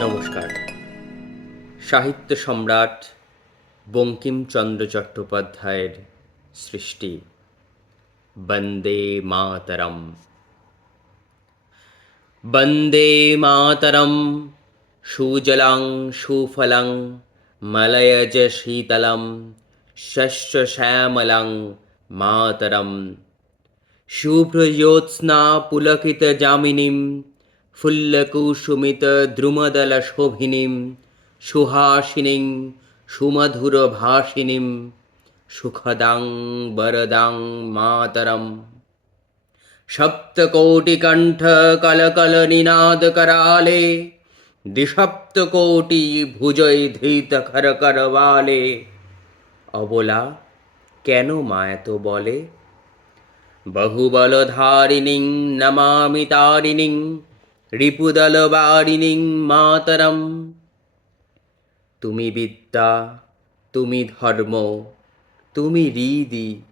নমস্কার। সাহিত্য সম্রাট বঙ্কিমচন্দ্র চট্টোপাধ্যায়ের সৃষ্টি বন্দে মাতরম। বন্দে মাতরম সুজলাং সুফলাং মলয়জ শীতলম শস্য শ্যামলাং মাতরম। শুভ্রজ্যোৎস্না পুলকিত যামিনীম ফুল্লকুসুমিত দ্রুমদল শোভিনীম সুহাসিনীং সুমধুর ভাসিনীম সুখদাং বরদাং মাতরম। সপ্তকোটিকণ্ঠ কলকল নিনাদ कराले দ্বিসপ্তকোটি ভুজয় ধৃত খর করবালে। অবলা কেন মা এত বলে? বহুবলধারিণীং নমামি তারিণীং রিপুদলবারিণীং মাতরম। তুমি বিদ্যা, তুমি ধর্ম, তুমি হৃদি,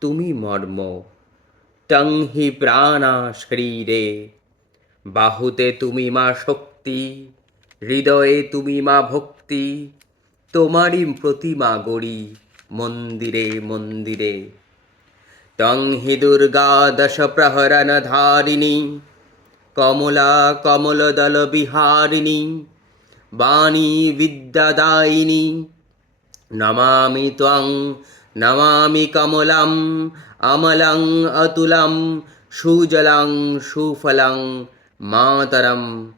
তুমি মর্ম। তং হি প্রাণা শরীরে। বাহুতে তুমি মা শক্তি, হৃদয়ে তুমি মা ভক্তি। তোমারই প্রতিমা গড়ি মন্দিরে মন্দিরে। তং হি দুর্গা দশ প্রহরণ ধারিণী কমলা কমলদল বিহারিণী বাণী বিদ্যাদায়িনী। নমামি ত্বং নমামি কমলাম অমলং অতুলং সুজলং সুফলং মাতরম।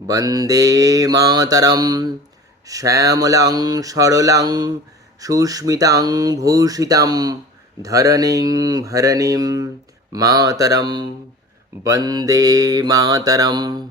বন্দে মাতরম শ্যামলাং সরলাং সুস্মিতাং ভূষিতাং ধরণীং ভরণীং মাতরম। বন্দে মাতরম।